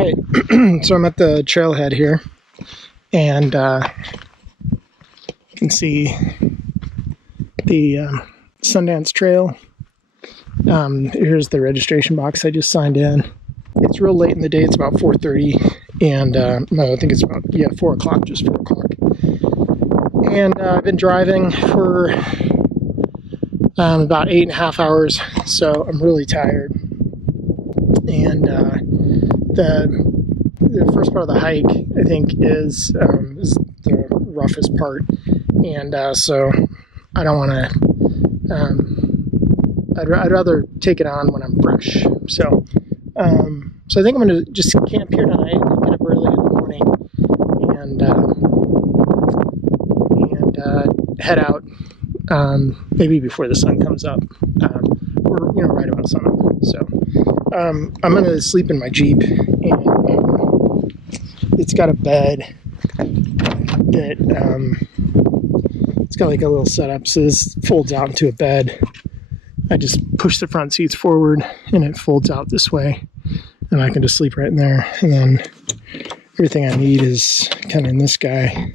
right, so I'm at the trailhead here, and you can see the Sundance Trail. Here's the registration box. I just signed in. It's real late in the day. It's about 4:30, and no, I think it's about 4 o'clock, just 4 o'clock. And I've been driving for about 8.5 hours, so I'm really tired. And the first part of the hike, I think, is the roughest part, and so I don't want to. I'd rather take it on when I'm fresh. So I think I'm going to just camp here tonight and get up early in the morning and head out maybe before the sun comes up, or right about sunup. So I'm going to sleep in my Jeep, and it's got a bed that it's got like a little setup, so this folds out into a bed. I just push the front seats forward and it folds out this way, and I can just sleep right in there. And then everything I need is kind of in this guy.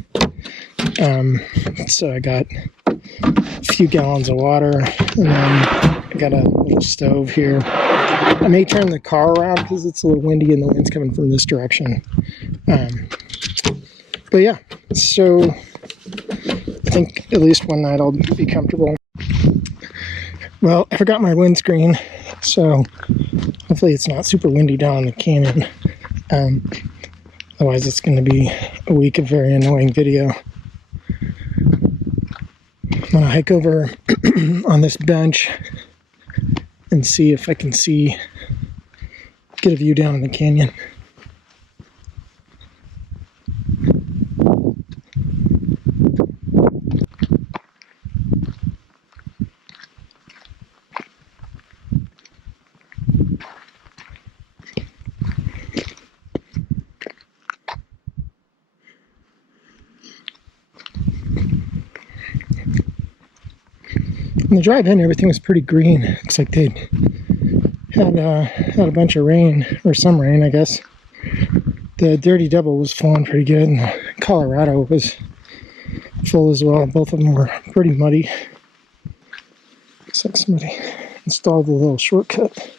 So I got a few gallons of water, and then I got a little stove here. I may turn the car around because it's a little windy and the wind's coming from this direction. But yeah, so I think at least one night I'll be comfortable. Well, I forgot my windscreen, so hopefully it's not super windy down in the canyon. Otherwise it's going to be a week of very annoying video. I'm going to hike over on this bench and see if I can get a view down in the canyon. On the drive in, everything was pretty green. Looks like they'd had a bunch of rain, or some rain, I guess. The Dirty Devil was flowing pretty good, and Colorado was full as well. Both of them were pretty muddy. Looks like somebody installed a little shortcut.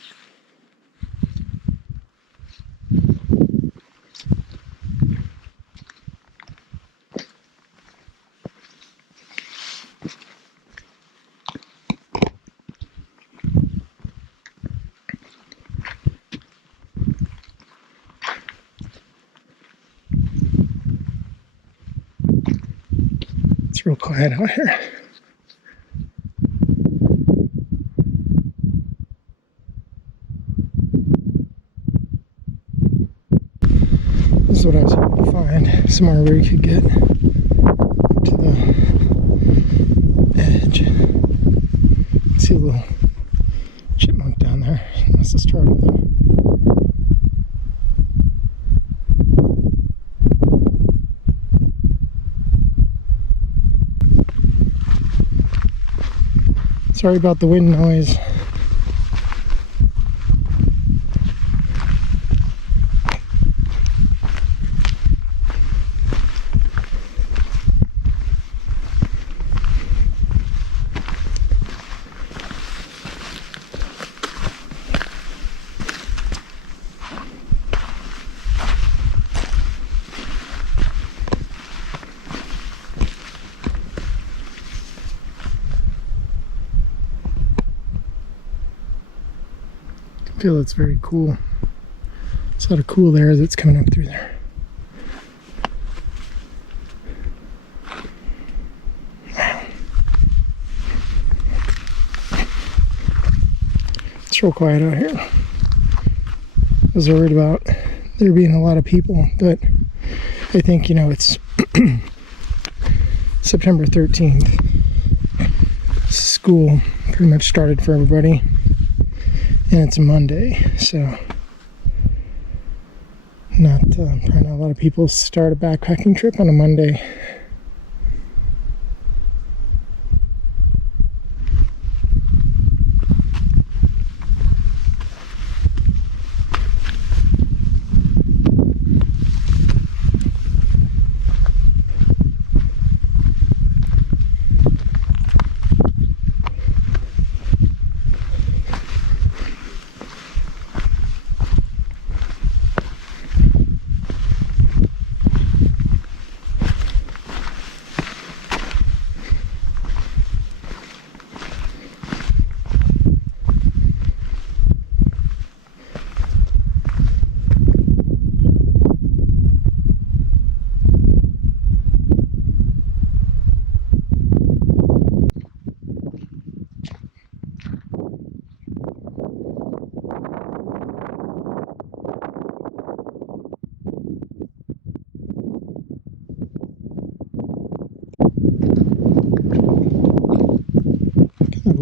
It's real quiet out here. This is what I was hoping to find, somewhere where you could get to the edge. See a little chipmunk down there. That's the start of them. Sorry about the wind noise. I feel it's very cool. It's a lot of cool air that's coming up through there. It's real quiet out here. I was worried about there being a lot of people, but I think, it's September 13th. School pretty much started for everybody. And it's a Monday, so probably not a lot of people start a backpacking trip on a Monday.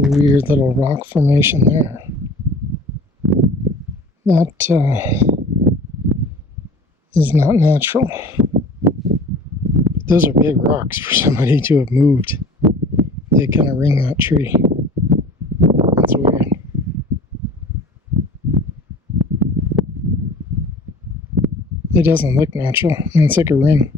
weird little rock formation there. That is not natural. Those are big rocks for somebody to have moved. They kind of ring that tree. That's weird. It doesn't look natural. It's like a ring.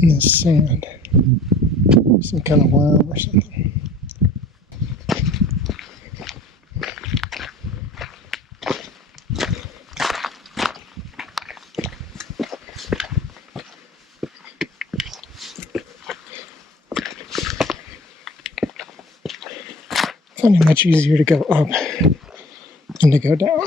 In the sand. Some kind of worm or something. I find it much easier to go up than to go down.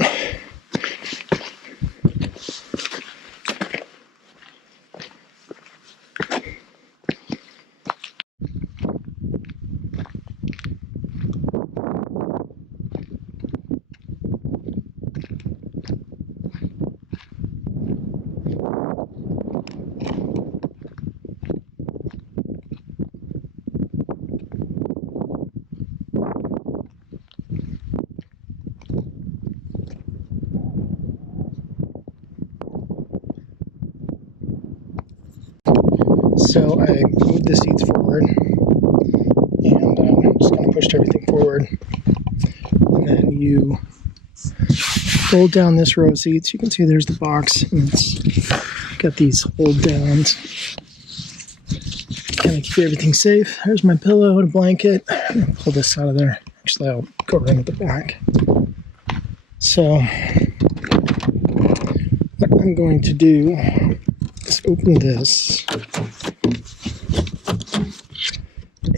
So I moved the seats forward, and just kind of pushed everything forward. And then you fold down this row of seats. You can see there's the box, and it's got these hold downs. Kind of keep everything safe. There's my pillow and a blanket. I'm gonna pull this out of there. Actually, I'll go right at the back. So what I'm going to do is open this.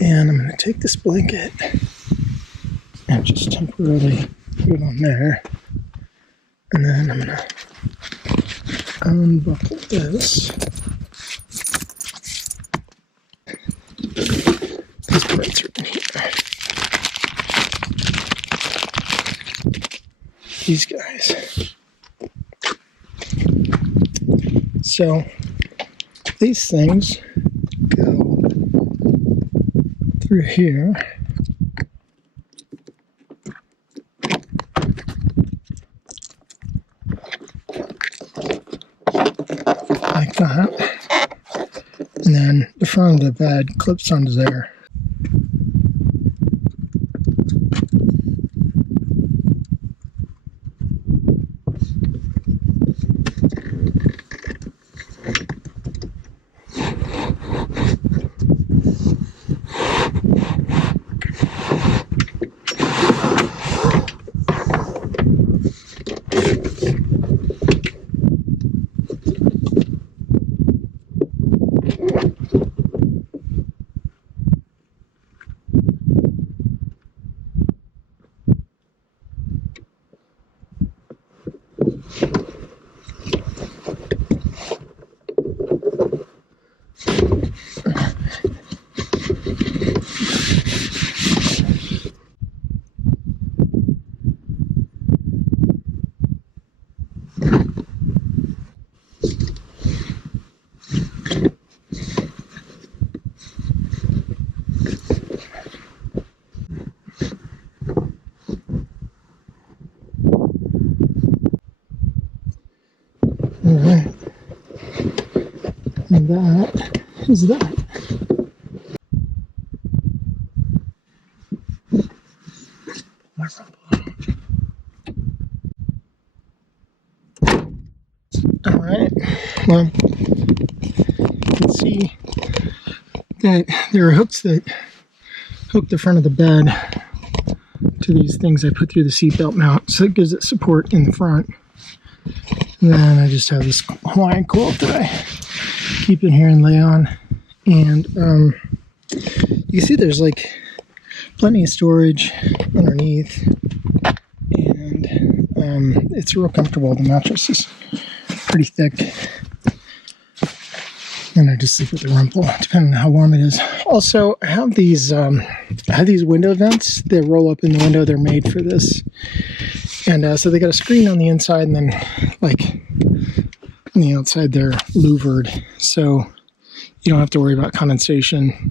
And I'm going to take this blanket and just temporarily put it on there. And then I'm going to unbuckle this. These parts are in here. These guys. So these things go through here. Like that. And then the front of the bed clips onto there. Alright, and that is that. Alright, well, you can see that there are hooks that hook the front of the bed to these things I put through the seatbelt mount, so it gives it support in the front. And then I just have this Hawaiian quilt that I keep in here and lay on. And you see there's like plenty of storage underneath, and it's real comfortable. The mattress is pretty thick, and I just sleep with the rumple depending on how warm it is. Also, I have these window vents. They roll up in the window. They're made for this, and so they got a screen on the inside, and then like on the outside they're louvered, so you don't have to worry about condensation.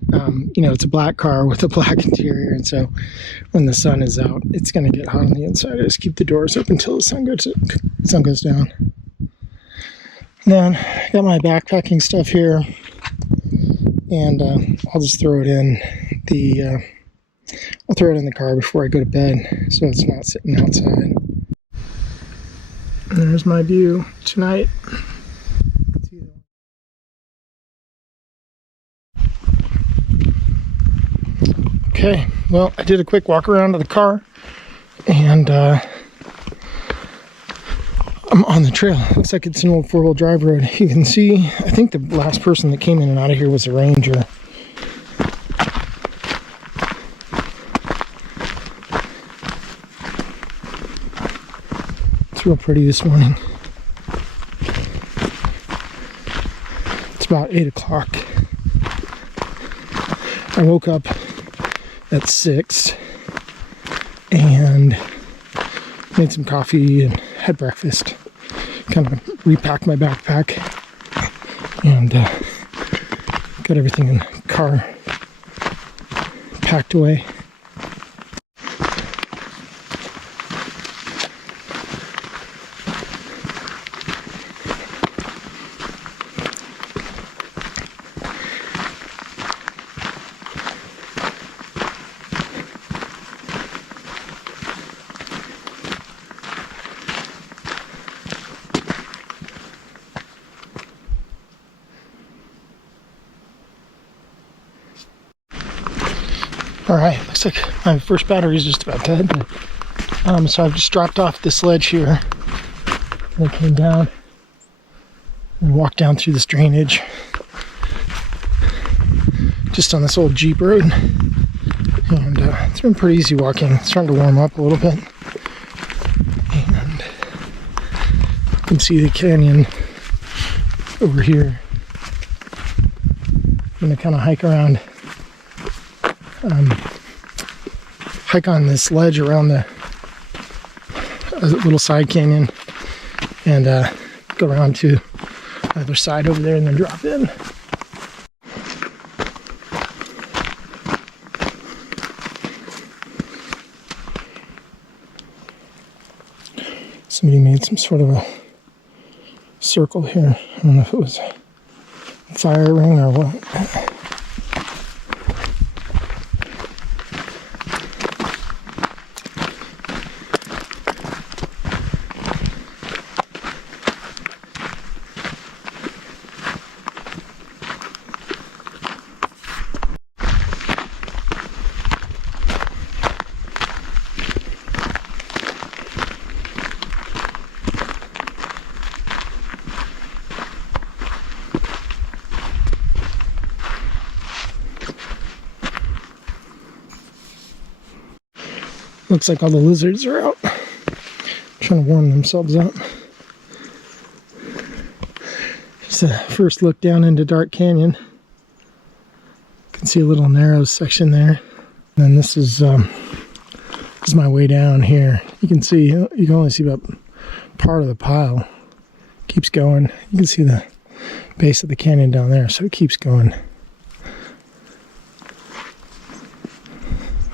It's a black car with a black interior, and so when the sun is out, it's going to get hot on the inside. I just keep the doors open until the sun goes down. Then I got my backpacking stuff here, and I'll just throw it in I'll throw it in the car before I go to bed, so it's not sitting outside. And there's my view tonight. Okay, well, I did a quick walk around to the car, and I'm on the trail. Looks like it's an old four-wheel drive road. You can see, I think the last person that came in and out of here was a ranger. It's real pretty this morning. It's about 8 o'clock. I woke up at 6 and made some coffee and had breakfast. Kind of repacked my backpack and got everything in the car packed away. Alright, looks like my first battery is just about dead. So I've just dropped off the sledge here. And I came down and walked down through this drainage. Just on this old Jeep road. And it's been pretty easy walking. It's starting to warm up a little bit. And you can see the canyon over here. I'm going to kind of hike around. Hike on this ledge around the little side canyon and go around to the other side over there and then drop in. Somebody made some sort of a circle here. I don't know if it was a fire ring or what. Looks like all the lizards are out, trying to warm themselves up. Just a first look down into Dark Canyon. You can see a little narrow section there. And this is my way down here. You can see, you can only see about part of the pile. Keeps going. You can see the base of the canyon down there, so it keeps going.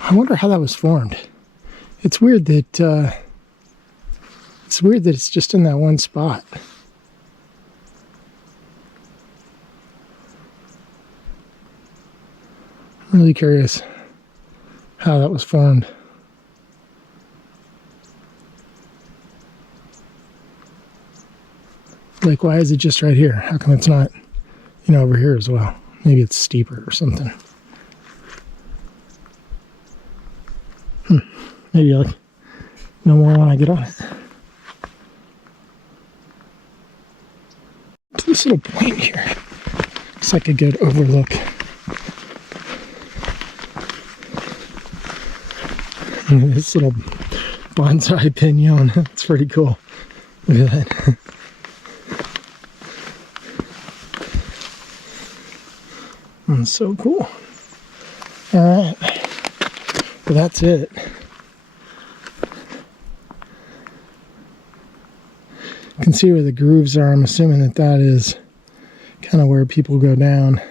I wonder how that was formed. It's weird that it's just in that one spot. I'm really curious how that was formed. Like, why is it just right here? How come it's not, over here as well? Maybe it's steeper or something. Maybe I'll know more when I get on it. So this little point here looks like a good overlook This little bonsai pinon, it's pretty cool. Look at that. That's so cool. Alright, well that's it. You can see where the grooves are. I'm assuming that that is kind of where people go down.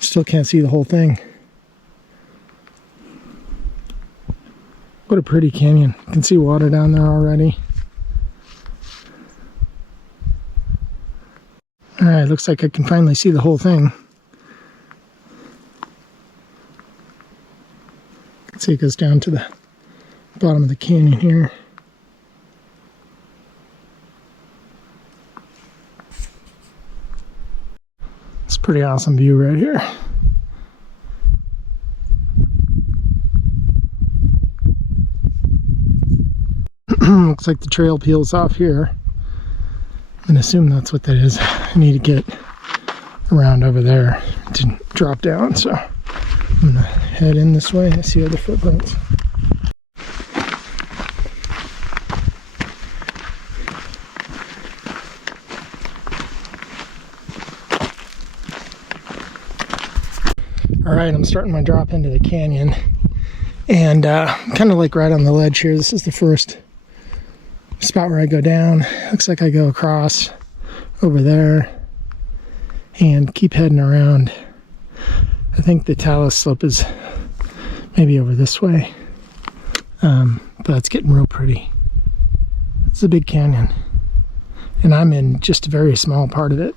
Still can't see the whole thing. What a pretty canyon. You can see water down there already. Alright, looks like I can finally see the whole thing. You can see it goes down to the bottom of the canyon here. It's a pretty awesome view right here. Looks like the trail peels off here. I'm gonna assume that's what that is. I need to get around over there to drop down, so I'm gonna head in this way. I see other footprints. Alright, I'm starting my drop into the canyon, and kind of like right on the ledge here. This is the first spot where I go down. Looks like I go across over there and keep heading around. I think the talus slope is maybe over this way, but it's getting real pretty. It's a big canyon, and I'm in just a very small part of it.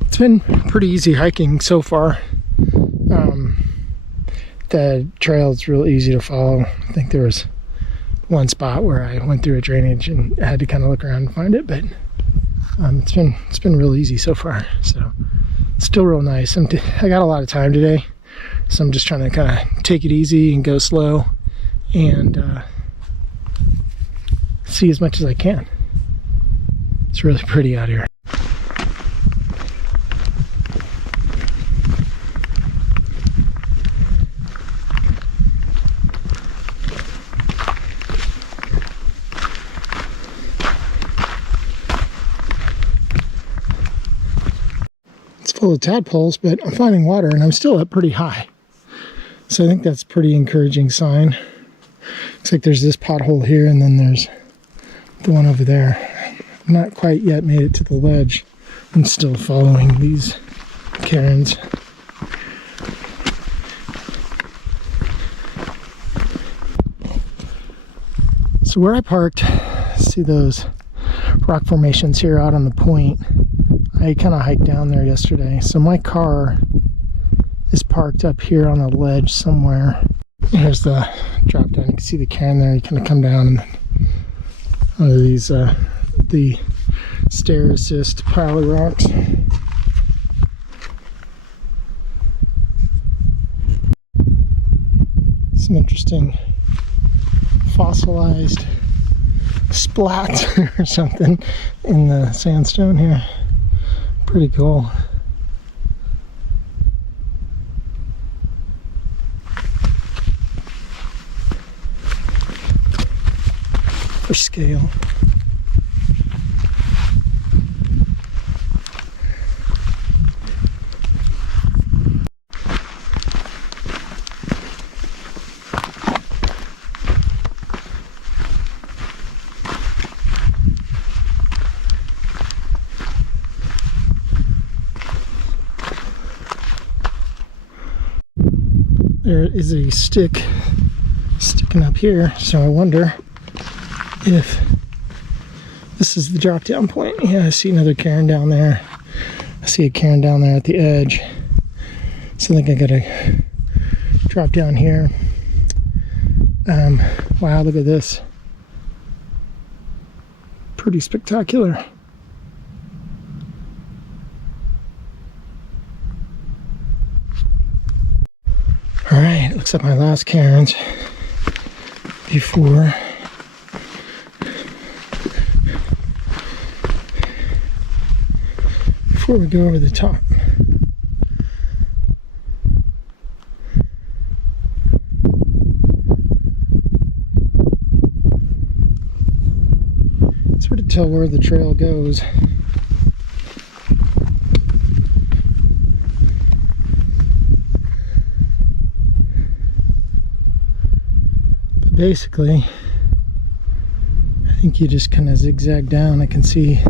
It's been pretty easy hiking so far. The trail is real easy to follow. I think there was one spot where I went through a drainage and had to kind of look around and find it, but it's been real easy so far. So still real nice. I got a lot of time today, so I'm just trying to kind of take it easy and go slow and see as much as I can. It's really pretty out here. Full of tadpoles, but I'm finding water and I'm still up pretty high. So I think that's a pretty encouraging sign. Looks like there's this pothole here and then there's the one over there. I've not quite yet made it to the ledge. I'm still following these cairns. So where I parked, see those rock formations here out on the point. I kind of hiked down there yesterday, so my car is parked up here on the ledge somewhere. Here's the drop down. You can see the cairn there. You kind of come down and under these the stair assist pile of rocks. Some interesting fossilized splats or something in the sandstone here. Pretty cool. For scale. There is a stick sticking up here, so I wonder if this is the drop down point. Yeah, I see another cairn down there. I see a cairn down there at the edge. So I think I gotta drop down here. Wow, look at this. Pretty spectacular. Alright, looks like my last cairns before we go over the top. hard to tell where the trail goes. But basically, I think you just kind of zigzag down. I can see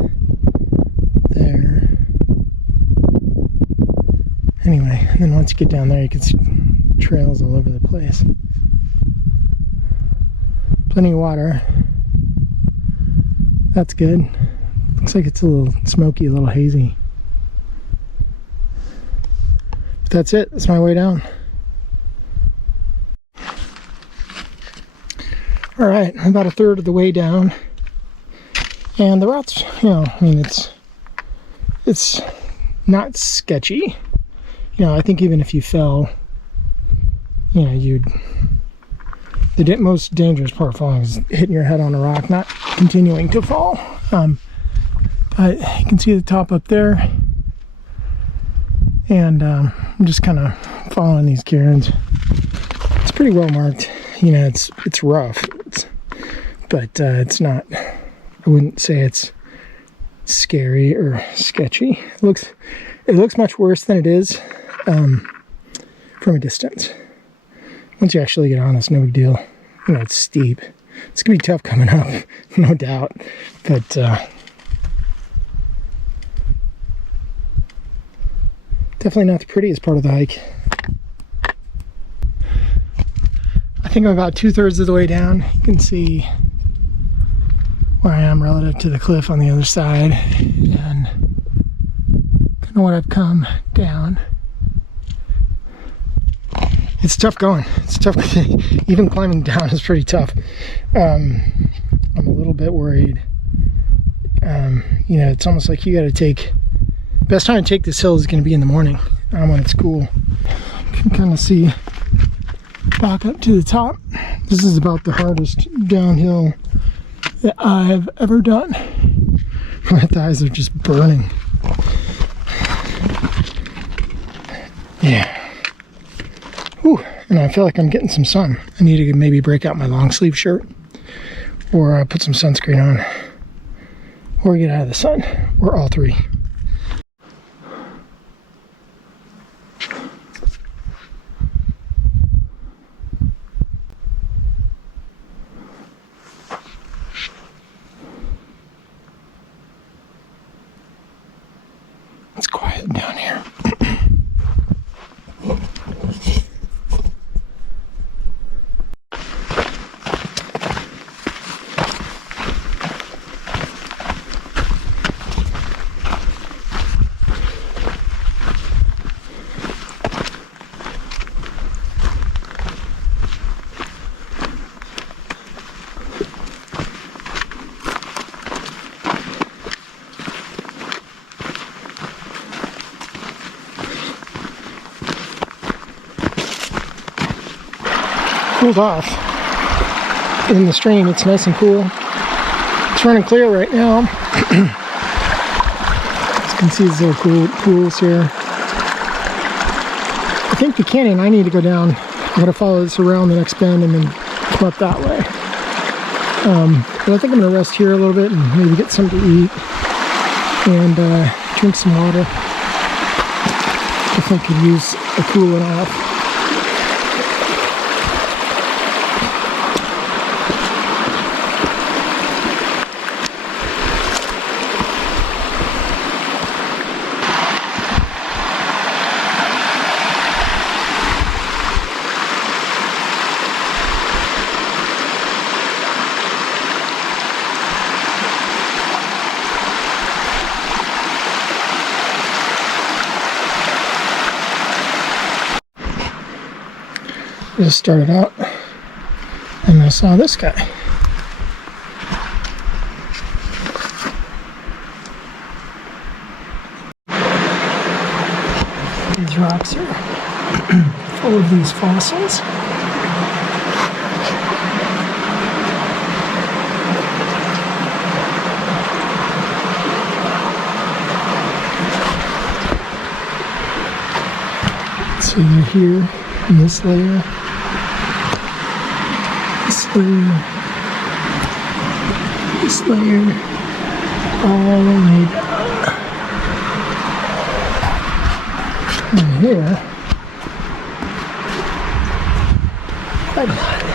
there. Anyway, and then once you get down there, you can see trails all over the place. Plenty of water. That's good. Looks like it's a little smoky, a little hazy. But that's it. That's my way down. All right, I'm about a third of the way down. And the route's, I mean, it's not sketchy. I think even if you fell, the most dangerous part of falling is hitting your head on a rock, not continuing to fall. But you can see the top up there, and I'm just kind of following these cairns. It's pretty well marked. It's rough, but it's not. I wouldn't say it's scary or sketchy. It looks much worse than it is from a distance. Once you actually get on, it's no big deal. It's steep. It's gonna be tough coming up, no doubt. But definitely not the prettiest part of the hike. I think I'm about 2/3 of the way down. You can see where I am relative to the cliff on the other side, and kind of what I've come down. It's tough going. It's tough. Even climbing down is pretty tough. I'm a little bit worried. It's almost like you got to take. Best time to take this hill is going to be in the morning when it's cool. You can kind of see back up to the top. This is about the hardest downhill that I've ever done. My thighs are just burning. Yeah. Whew. And I feel like I'm getting some sun. I need to maybe break out my long sleeve shirt, or put some sunscreen on, or get out of the sun, or all three. It's quiet down here. Cooled off in the stream. It's nice and cool. It's running clear right now. As you can see, these little cool pools here. I think the canyon I need to go down. I'm going to follow this around the next bend and then come up that way. But I think I'm going to rest here a little bit and maybe get something to eat and drink some water. I think I could use a cooling off. Just started out and I saw this guy. These rocks are full of these fossils. So you're here in this layer. This layer, all the way down. And here, I got it.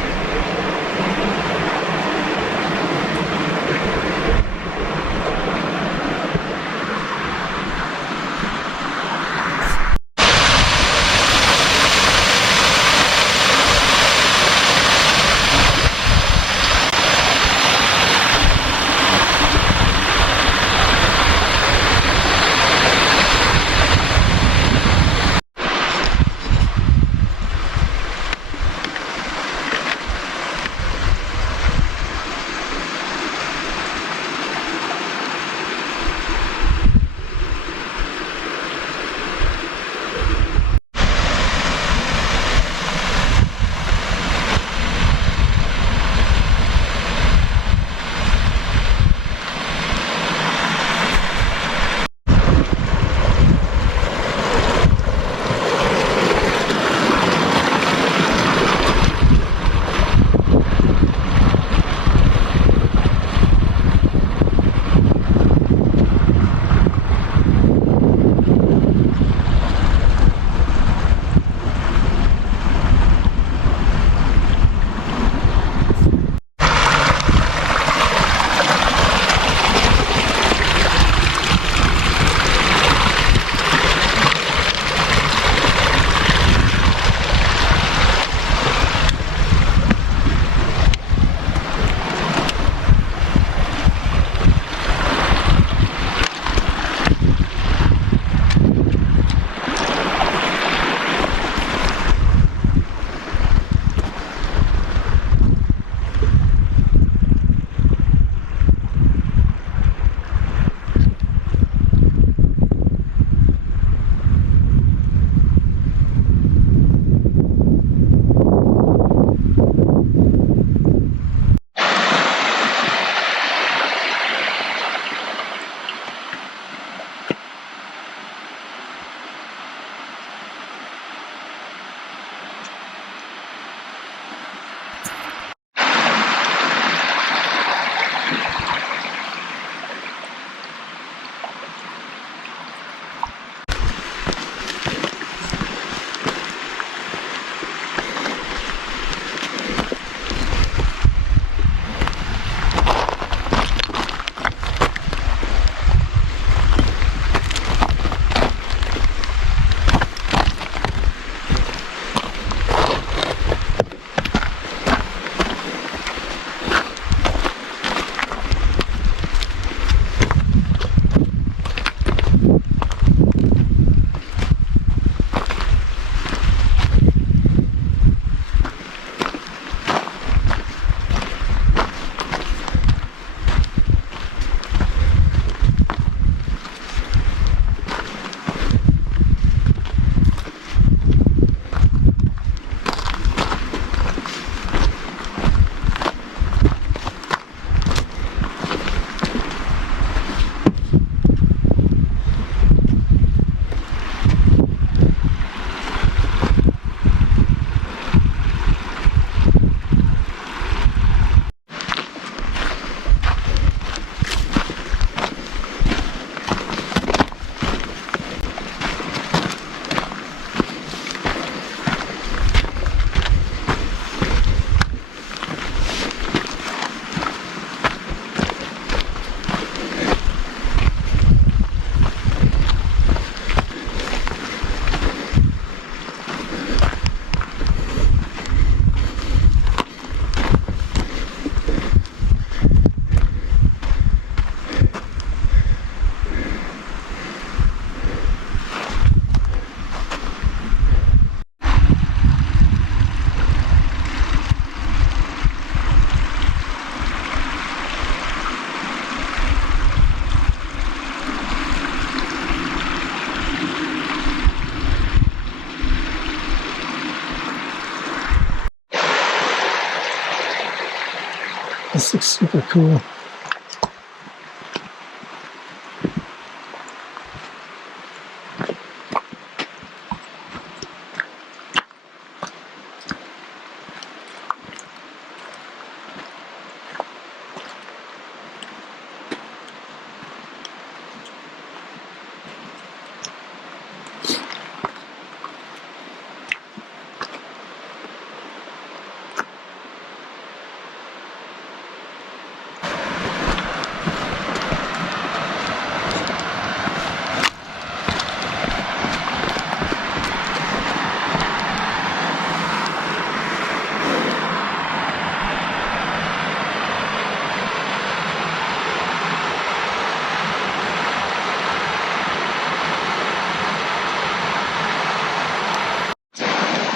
This looks super cool.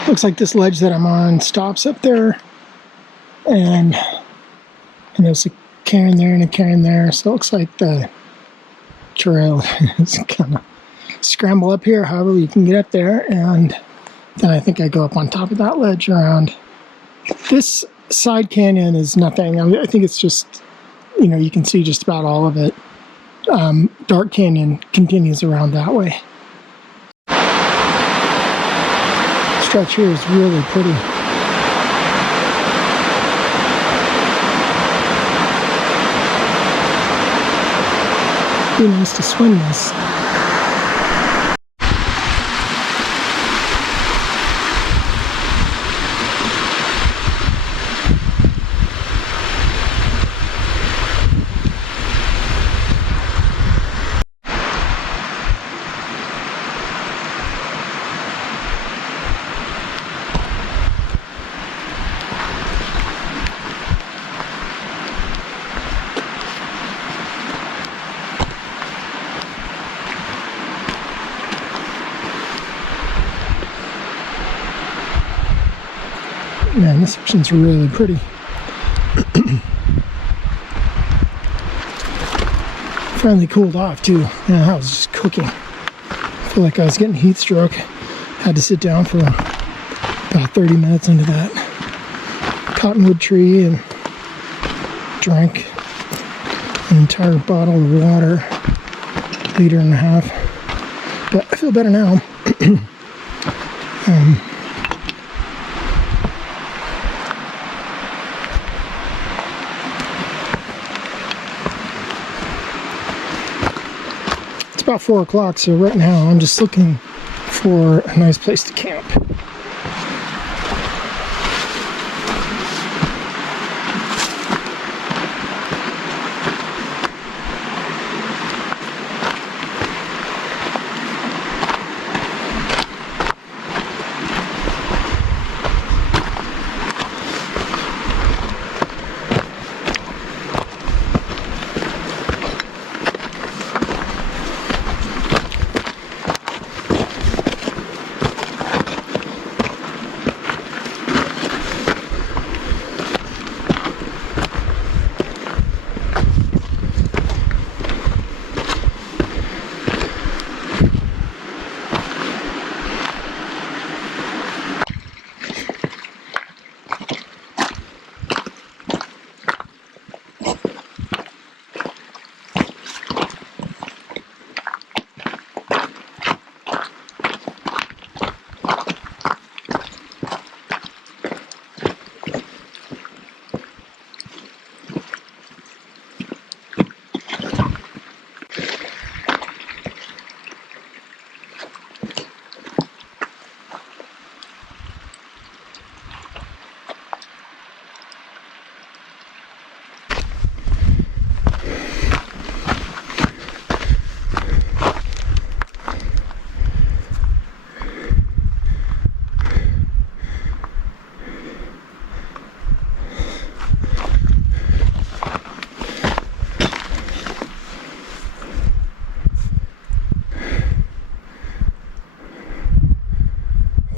Looks like this ledge that I'm on stops up there, and there's a cairn there and a cairn there. So it looks like the trail is kind of scramble up here. However, you can get up there, and then I think I go up on top of that ledge around. This side canyon is nothing. I think it's just, you can see just about all of it. Dark Canyon continues around that way. Stretch here is really pretty. Be nice to swim this. Man, this section's really pretty. Finally cooled off too. Man, I was just cooking. I feel like I was getting heat stroke. Had to sit down for about 30 minutes into that cottonwood tree and drank an entire bottle of water, 1.5 liters. But I feel better now. About 4 o'clock, so right now I'm just looking for a nice place to camp.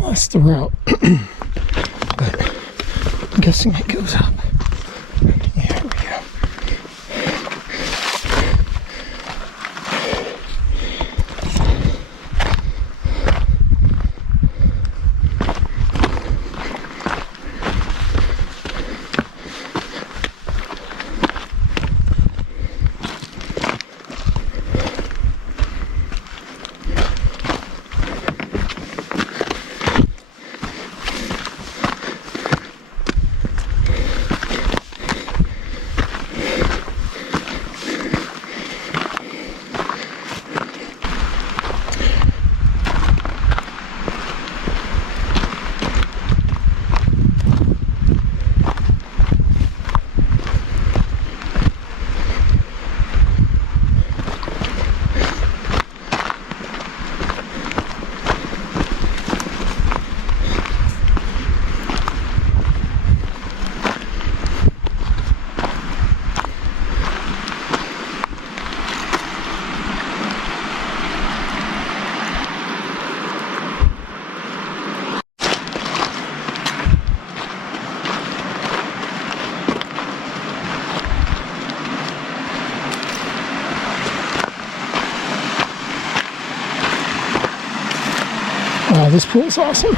That's the route, but I'm guessing it goes up. Here we go. this pool's awesome.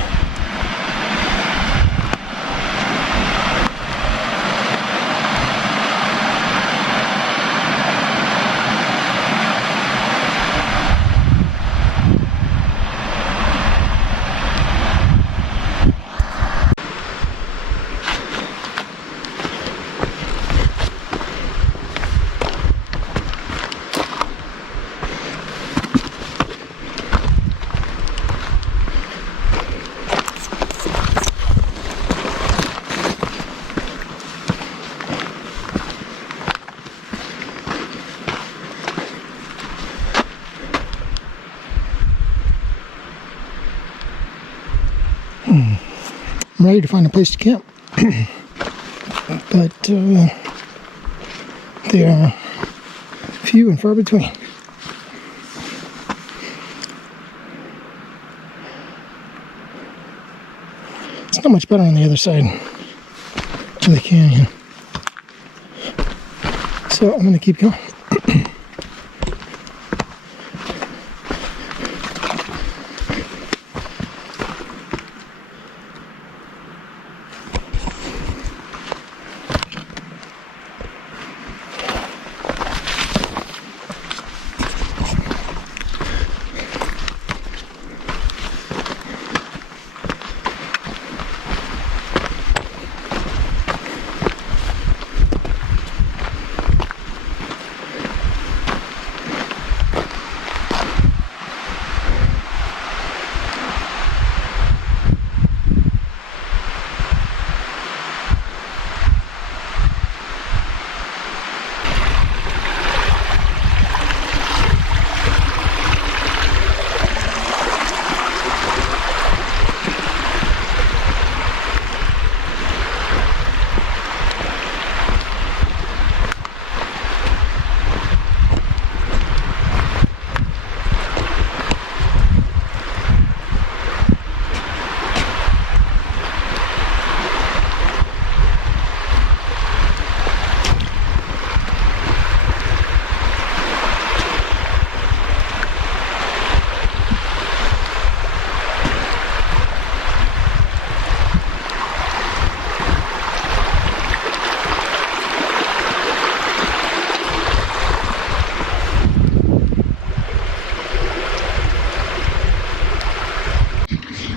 I'm ready to find a place to camp, but they are few and far between. It's not much better on the other side of the canyon, so I'm going to keep going.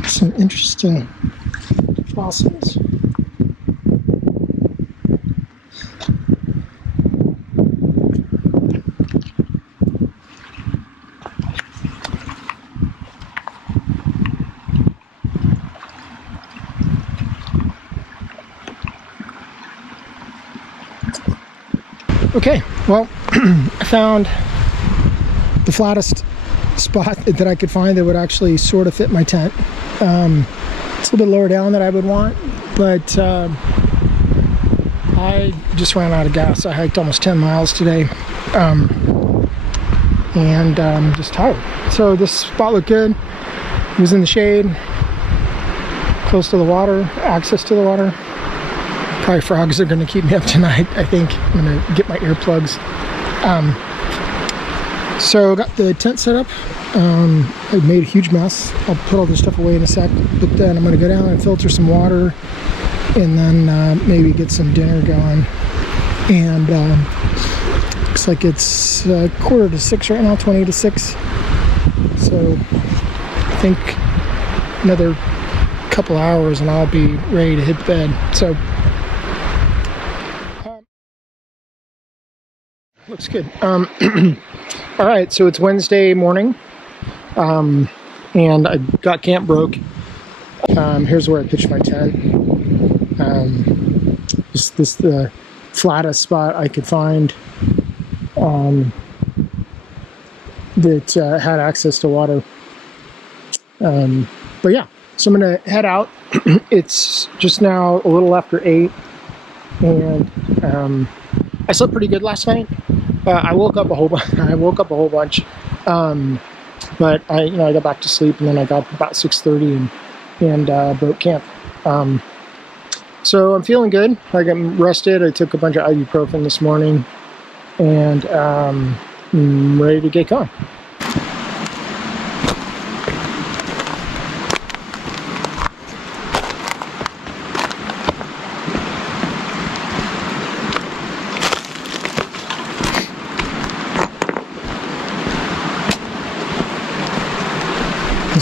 Some interesting fossils. Okay, well, I found the flattest spot that I could find that would actually sort of fit my tent. It's a little bit lower down than I would want, but I just ran out of gas. I hiked almost 10 miles today, and I'm just tired. So this spot looked good. It was in the shade, close to the water, access to the water. Probably frogs are going to keep me up tonight. I think I'm going to get my earplugs. So got the tent set up. I made a huge mess. I'll put all this stuff away in a sec, but then I'm going to go down and filter some water, and then maybe get some dinner going. And looks like it's 5:45 right now, 20 to 6. So I think another couple hours and I'll be ready to hit bed. So looks good. All right, so it's Wednesday morning, and I got camp broke. Here's where I pitched my tent. This the flattest spot I could find that had access to water. But yeah, so I'm gonna head out. It's just now a little after 8, and I slept pretty good last night. I woke up a whole bunch, but I got back to sleep, and then I got about 6:30 and broke camp. So I'm feeling good. Like, I'm rested. I took a bunch of ibuprofen this morning, and I'm ready to get going.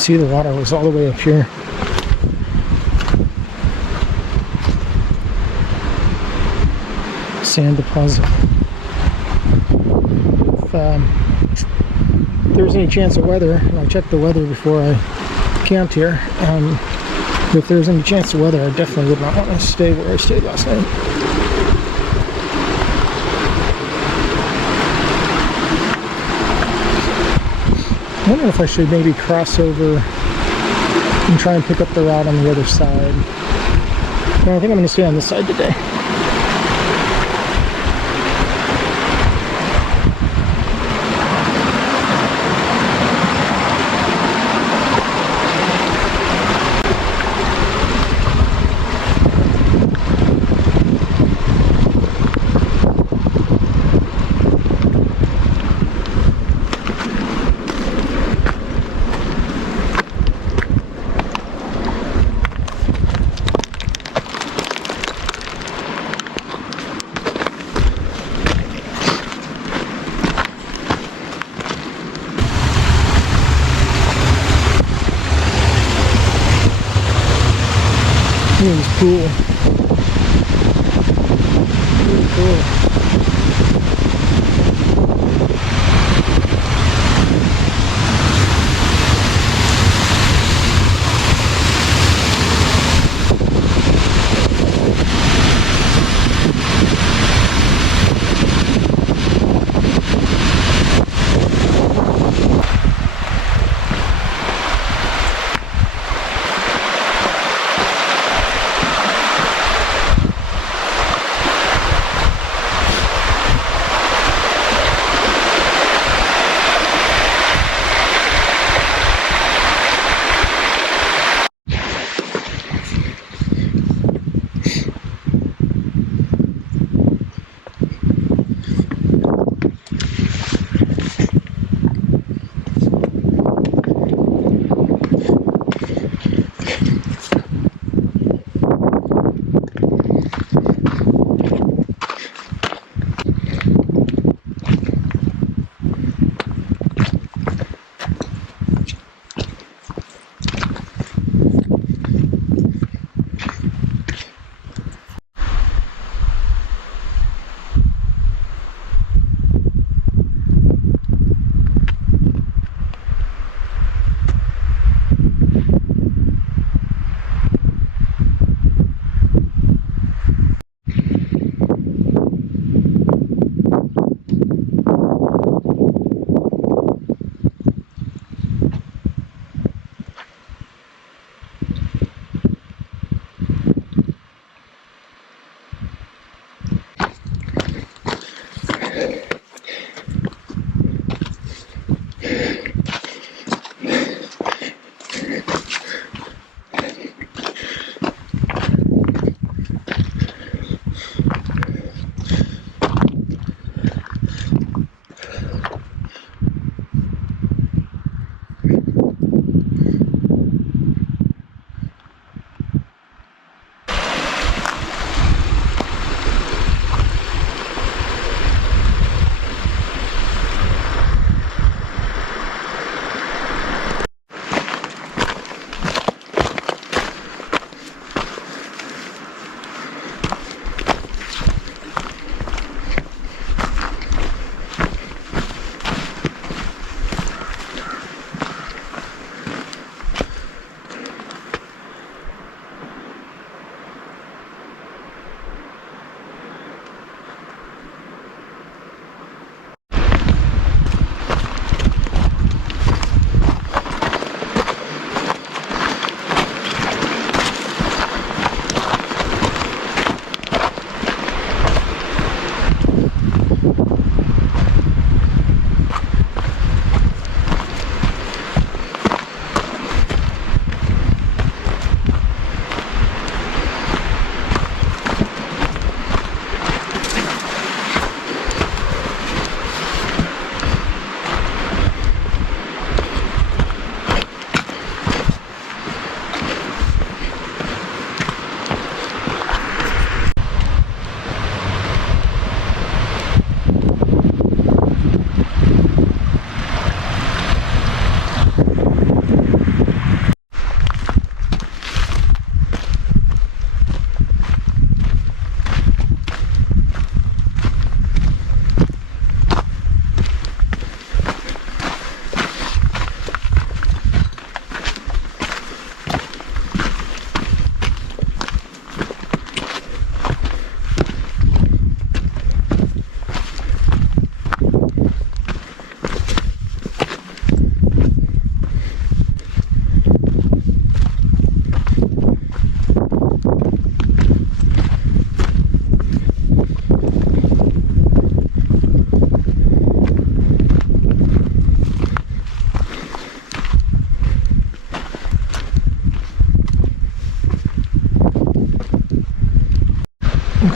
see the water was all the way up here. Sand deposit. If there's any chance of weather, and I checked the weather before I camped here, if there's any chance of weather, I definitely would not want to stay where I stayed last night. I wonder if I should maybe cross over and try and pick up the route on the other side. No, I think I'm going to stay on this side today. It was cool. Really cool.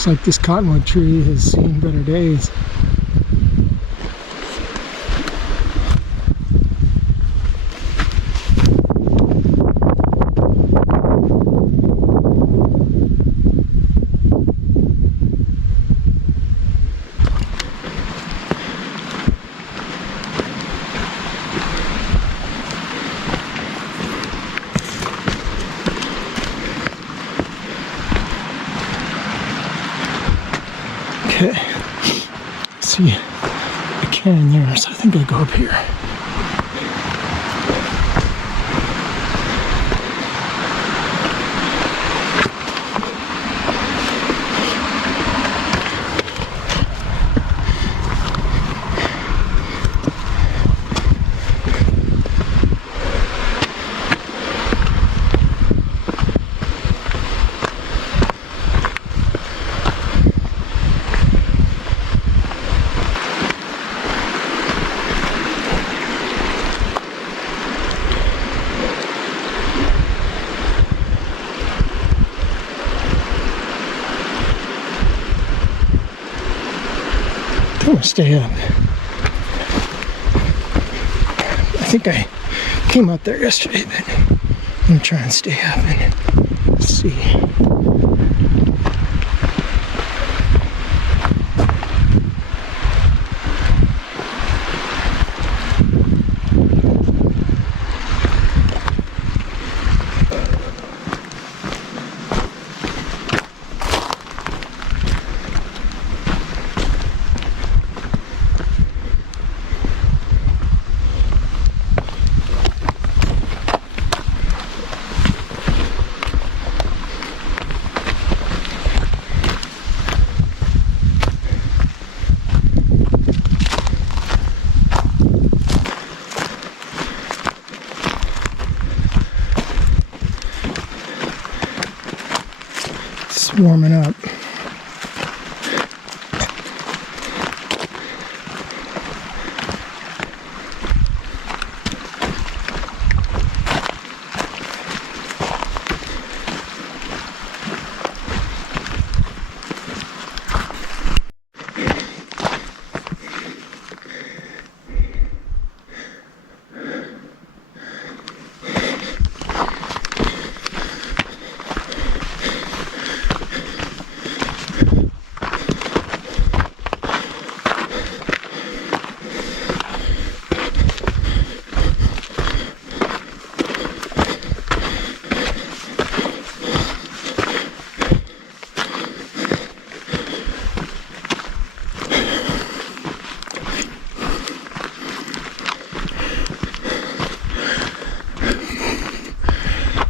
like this cottonwood tree has seen better days. Okay, see a canyon there, so I think I'll go up here. I'm gonna stay up. I think I came out there yesterday, but I'm gonna try and stay up and see. Warming up.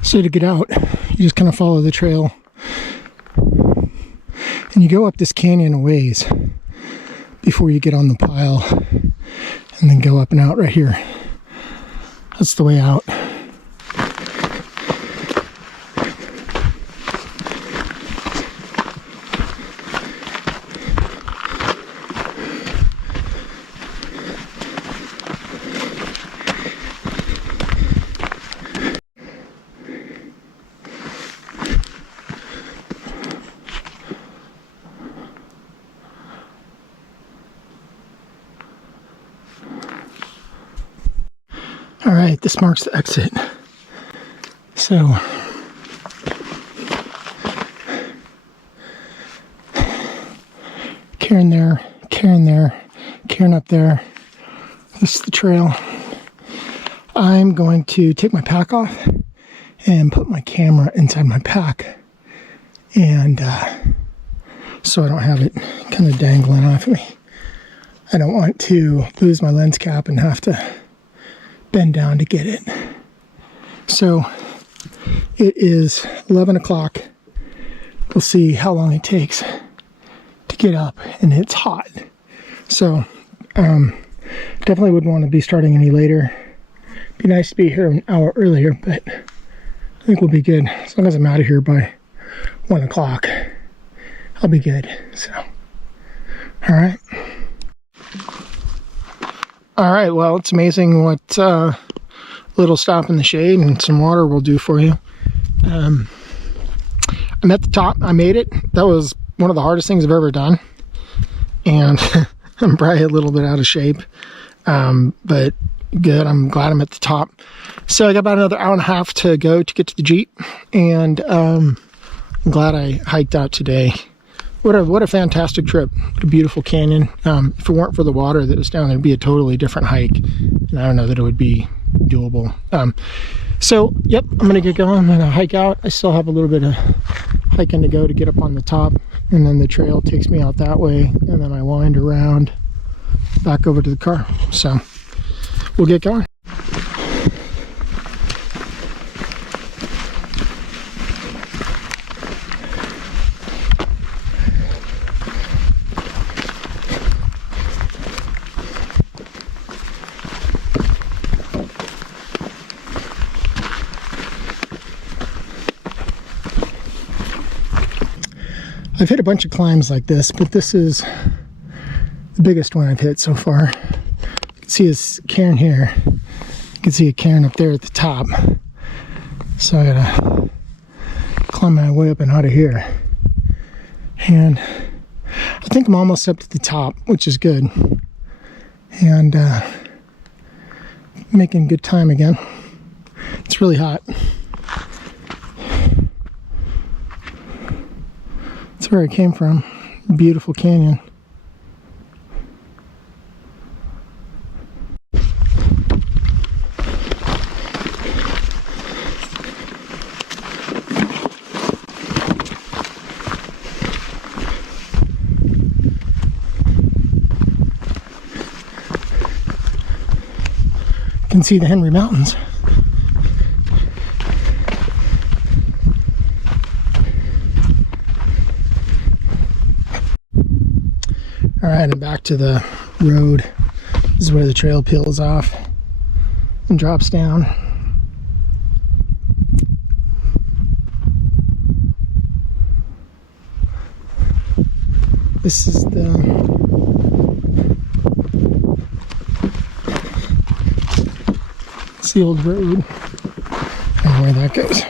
So to get out, you just kind of follow the trail and you go up this canyon a ways before you get on the pile and then go up and out right here. That's the way out. All right, this marks the exit. So, Karen there, Karen there, Karen up there. This is the trail. I'm going to take my pack off and put my camera inside my pack. And so I don't have it kind of dangling off of me. I don't want to lose my lens cap and have to bend down to get it. So it is 11 o'clock. We'll see how long it takes to get up, and it's hot. So definitely wouldn't want to be starting any later. Be nice to be here an hour earlier, but I think we'll be good. As long as I'm out of here by 1 o'clock, I'll be good. So, all right. All right, well, it's amazing what a little stop in the shade and some water will do for you. I'm at the top. I made it. That was one of the hardest things I've ever done, and I'm probably a little bit out of shape, but good. I'm glad I'm at the top. So I got about another hour and a half to go to get to the Jeep, and I'm glad I hiked out today. What a fantastic trip. What a beautiful canyon. If it weren't for the water that was down there, it'd be a totally different hike, and I don't know that it would be doable. So yep, I'm gonna get going. I'm gonna hike out. I still have a little bit of hiking to go to get up on the top, and then the trail takes me out that way, and then I wind around back over to the car. So we'll get going. I've hit a bunch of climbs like this, but this is the biggest one I've hit so far. You can see a cairn here. You can see a cairn up there at the top. So I gotta climb my way up and out of here. And I think I'm almost up to the top, which is good. And making good time again. It's really hot. That's where I came from. Beautiful canyon. You can see the Henry Mountains. All right, I'm back to the road. This is where the trail peels off and drops down. This is the sealed road and where that goes.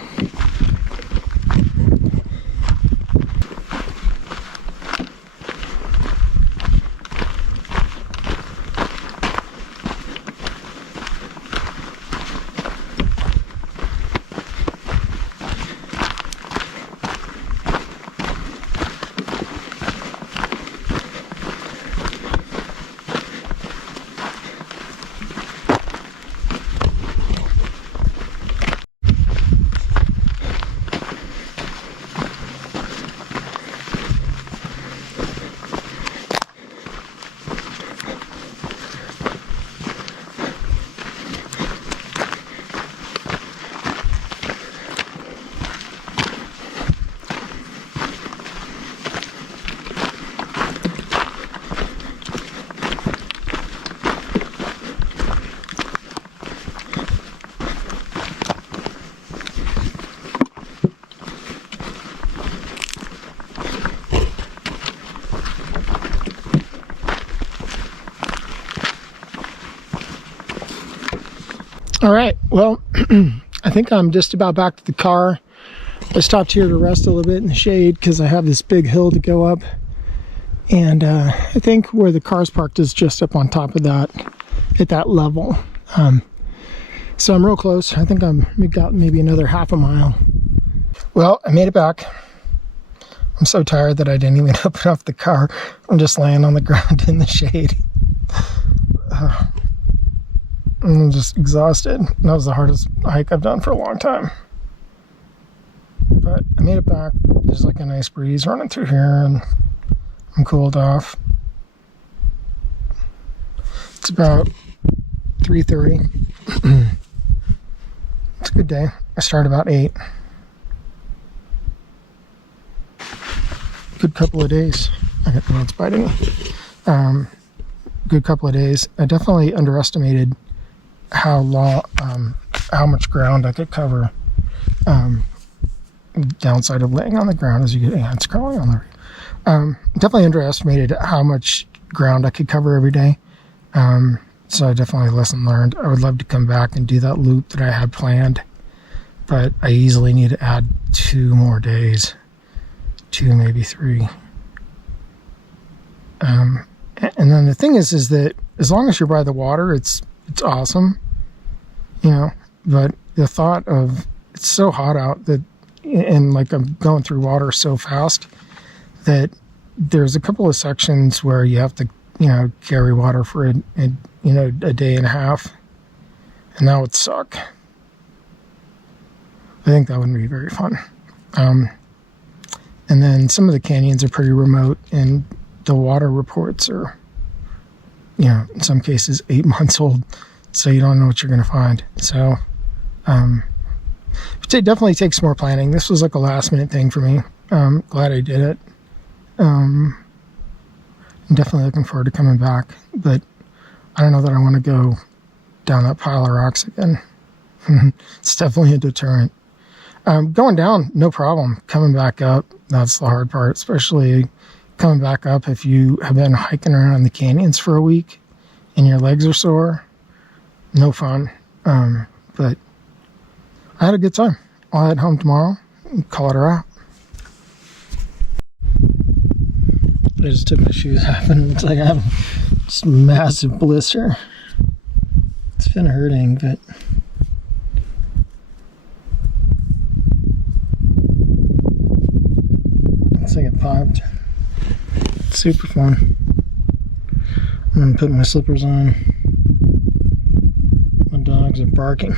All right, well, I think I'm just about back to the car. I stopped here to rest a little bit in the shade because I have this big hill to go up. And I think where the car's parked is just up on top of that, at that level. So I'm real close. I think I've got maybe another half a mile. Well, I made it back. I'm so tired that I didn't even open up the car. I'm just laying on the ground in the shade. I'm just exhausted. That was the hardest hike I've done for a long time. But I made it back. There's like a nice breeze running through here and I'm cooled off. It's about 3:30. It's a good day. I started about 8. Good couple of days. I don't know, it's biting me. Good couple of days. I definitely underestimated how much ground I could cover. Downside of laying on the ground is you get ants crawling on there. Definitely underestimated how much ground I could cover every day. So definitely lesson learned. I would love to come back and do that loop that I had planned, but I easily need to add 2 more days, 2 maybe 3. And then the thing is that as long as you're by the water, it's awesome, you know. But the thought of it's so hot out that, and like I'm going through water so fast that there's a couple of sections where you have to, you know, carry water for a day and a half, and that would suck. I think that wouldn't be very fun. And then some of the canyons are pretty remote, and the water reports are, you know, in some cases 8 months old, so you don't know what you're going to find. So it definitely takes more planning. This was like a last minute thing for me. Glad I did it. I'm definitely looking forward to coming back, but I don't know that I want to go down that pile of rocks again. It's definitely a deterrent. Going down, no problem. Coming back up, that's the hard part, especially coming back up if you have been hiking around the canyons for a week and your legs are sore. No fun. But I had a good time. I'll head home tomorrow and call it a wrap. I just took my shoes off and it's like I have this massive blister. It's been hurting, but looks like it popped. It's super fun. I'm gonna put my slippers on. My dogs are barking.